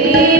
Amen.